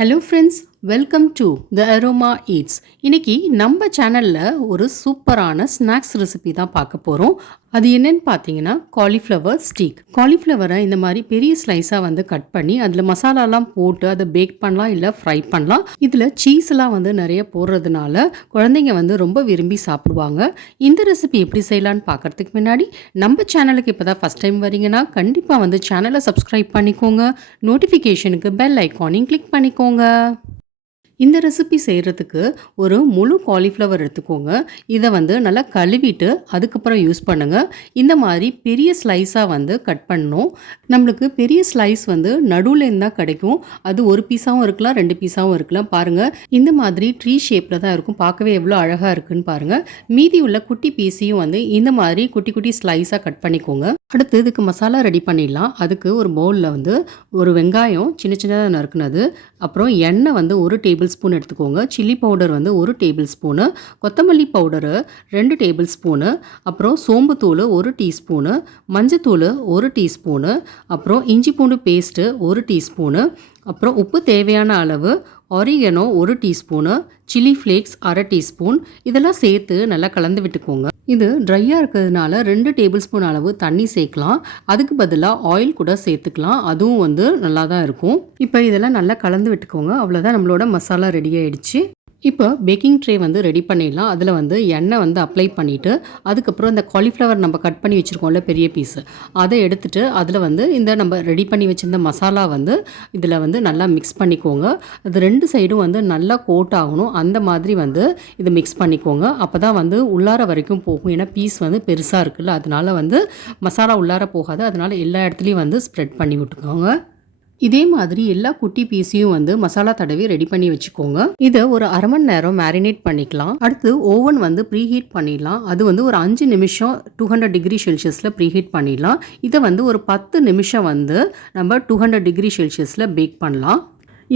Hello friends, welcome to the aroma eats. இன்னைக்கு நம்ம சேனலில் ஒரு சூப்பரான ஸ்நாக்ஸ் ரெசிபி தான் பார்க்க போகிறோம். அது என்னன்னு பார்த்தீங்கன்னா காலிஃப்ளவர் ஸ்டீக். காலிஃப்ளவரை இந்த மாதிரி பெரிய ஸ்லைஸாக வந்து கட் பண்ணி அதில் மசாலாலாம் போட்டு அதை பேக் பண்ணலாம், இல்லை ஃப்ரை பண்ணலாம். இதில் சீஸ்லாம் வந்து நிறைய போடுறதுனால குழந்தைங்க வந்து ரொம்ப விரும்பி சாப்பிடுவாங்க. இந்த ரெசிபி எப்படி செய்யலான்னு பார்க்கறதுக்கு முன்னாடி நம்ம சேனலுக்கு இப்போ தான் ஃபஸ்ட் டைம் வரீங்கன்னா கண்டிப்பாக வந்து சேனலை சப்ஸ்கிரைப் பண்ணிக்கோங்க. நோட்டிஃபிகேஷனுக்கு பெல் ஐக்கானையும் கிளிக் பண்ணிக்கோங்க. இந்த ரெசிபி செய்கிறதுக்கு ஒரு முழு காலிஃப்ளவர் எடுத்துக்கோங்க. இதை வந்து நல்லா கழுவிட்டு அதுக்கப்புறம் யூஸ் பண்ணுங்கள். இந்த மாதிரி பெரிய ஸ்லைஸாக வந்து கட் பண்ணணும். நம்மளுக்கு பெரிய ஸ்லைஸ் வந்து நடுவில் இருந்தால் கிடைக்கும். அது ஒரு பீஸாகவும் இருக்கலாம், 2 பீஸாகவும் இருக்கலாம். பாருங்கள், இந்த மாதிரி ட்ரீ ஷேப்பில் தான் இருக்கும். பார்க்கவே எவ்வளோ அழகாக இருக்குன்னு பாருங்கள். மீதி உள்ள குட்டி பீஸையும் வந்து இந்த மாதிரி குட்டி குட்டி ஸ்லைஸாக கட் பண்ணிக்கோங்க. அடுத்து இதுக்கு மசாலா ரெடி பண்ணிடலாம். அதுக்கு ஒரு பவுலில் வந்து ஒரு வெங்காயம் சின்ன சின்னதாக நறுக்குனது, அப்புறம் எண்ணெய் வந்து 1 டேபிள் ஸ்பூன் எடுத்துக்கோங்க. சில்லி பவுடர் வந்து 1 டேபிள் ஸ்பூனு, கொத்தமல்லி பவுடரு 2 டேபிள் ஸ்பூனு, அப்புறம் சோம்புத்தூள் 1 டீஸ்பூனு, மஞ்சத்தூள் 1 டீஸ்பூனு, அப்புறம் இஞ்சி பூண்டு பேஸ்ட்டு 1 டீஸ்பூனு, அப்புறம் உப்பு தேவையான அளவு, oregano 1 teaspoon, chilli flakes 1/2 teaspoon. இதெல்லாம் சேர்த்து நல்லா கலந்து விட்டுக்கோங்க. இது ட்ரையாக இருக்கிறதுனால 2 டேபிள் ஸ்பூன் அளவு தண்ணி சேர்க்கலாம். அதுக்கு பதிலாக ஆயில் கூட சேர்த்துக்கலாம். அதுவும் வந்து நல்லா தான் இருக்கும். இப்போ இதெல்லாம் நல்லா கலந்து விட்டுக்கோங்க. அவ்வளோதான், நம்மளோட மசாலா ரெடி ஆகிடுச்சு. இப்போ பேக்கிங் ட்ரே வந்து ரெடி பண்ணிடலாம். அதில் வந்து எண்ணெய் வந்து அப்ளை பண்ணிவிட்டு அதுக்கப்புறம் இந்த காலிஃப்ளவர் நம்ம கட் பண்ணி வச்சுருக்கோம்ல பெரிய பீஸு, அதை எடுத்துகிட்டு அதில் வந்து இந்த நம்ம ரெடி பண்ணி வச்சுருந்த மசாலா வந்து இதில் வந்து நல்லா மிக்ஸ் பண்ணிக்கோங்க. அது 2 சைடும் வந்து நல்லா கோட் ஆகணும். அந்த மாதிரி வந்து இதை மிக்ஸ் பண்ணிக்கோங்க. அப்போ தான் வந்து உள்ளார வரைக்கும் போகும். ஏன்னா பீஸ் வந்து பெருசாக இருக்குல்ல, அதனால வந்து மசாலா உள்ளார போகாது. அதனால் எல்லா இடத்துலையும் வந்து ஸ்ப்ரெட் பண்ணி விட்டுக்கோங்க. இதே மாதிரி எல்லா குட்டி பீஸையும் வந்து மசாலா தடவி ரெடி பண்ணி வச்சுக்கோங்க. இதை ஒரு 1/2 மணி நேரம் மேரினேட் பண்ணிக்கலாம். அடுத்து ஓவன் வந்து ப்ரீஹீட் பண்ணிடலாம். அது வந்து ஒரு 5 நிமிஷம் 200 டிகிரி செல்சியஸில் ப்ரீஹீட் பண்ணிடலாம். இதை வந்து ஒரு 10 நிமிஷம் வந்து நம்ம 200 டிகிரி செல்சியஸில் பேக் பண்ணலாம்.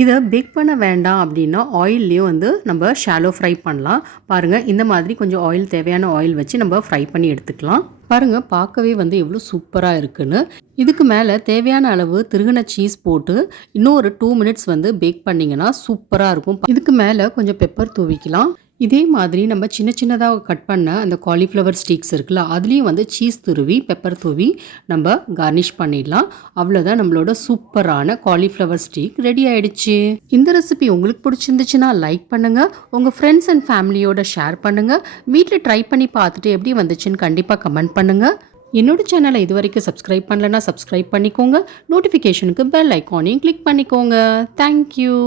இதை பேக் பண்ண வேண்டாம் அப்படின்னா ஆயில்லையும் வந்து நம்ம ஷாலோ ஃப்ரை பண்ணலாம். பாருங்கள், இந்த மாதிரி கொஞ்சம் ஆயில், தேவையான ஆயில் வச்சு நம்ம ஃப்ரை பண்ணி எடுத்துக்கலாம். பாருங்கள், பார்க்கவே வந்து எவ்வளோ சூப்பராக இருக்குன்னு. இதுக்கு மேலே தேவையான அளவு திருகின சீஸ் போட்டு இன்னும் ஒரு 2 மினிட்ஸ் வந்து பேக் பண்ணிங்கன்னா சூப்பராக இருக்கும். இதுக்கு மேலே கொஞ்சம் பெப்பர் தூவிக்கலாம். இதே மாதிரி நம்ம சின்ன சின்னதாக கட் பண்ண அந்த காலிஃப்ளவர் ஸ்டீக்ஸ் இருக்குல்ல, அதுலேயும் வந்து சீஸ் துருவி பெப்பர் தூவி நம்ம கார்னிஷ் பண்ணிடலாம். அவ்வளோதான், நம்மளோட சூப்பரான காலிஃப்ளவர் ஸ்டீக் ரெடி ஆயிடுச்சு. இந்த ரெசிபி உங்களுக்கு பிடிச்சிருந்துச்சுன்னா லைக் பண்ணுங்கள், உங்கள் ஃப்ரெண்ட்ஸ் அண்ட் ஃபேமிலியோட ஷேர் பண்ணுங்கள். வீட்டில் ட்ரை பண்ணி பார்த்துட்டு எப்படி வந்துச்சுன்னு கண்டிப்பாக கமெண்ட் பண்ணுங்கள். என்னோட சேனலை இது வரைக்கும் சப்ஸ்கிரைப் பண்ணலன்னா சப்ஸ்கிரைப் பண்ணிக்கோங்க. நோட்டிஃபிகேஷனுக்கு பெல் ஐக்கானையும் கிளிக் பண்ணிக்கோங்க. தேங்க்யூ.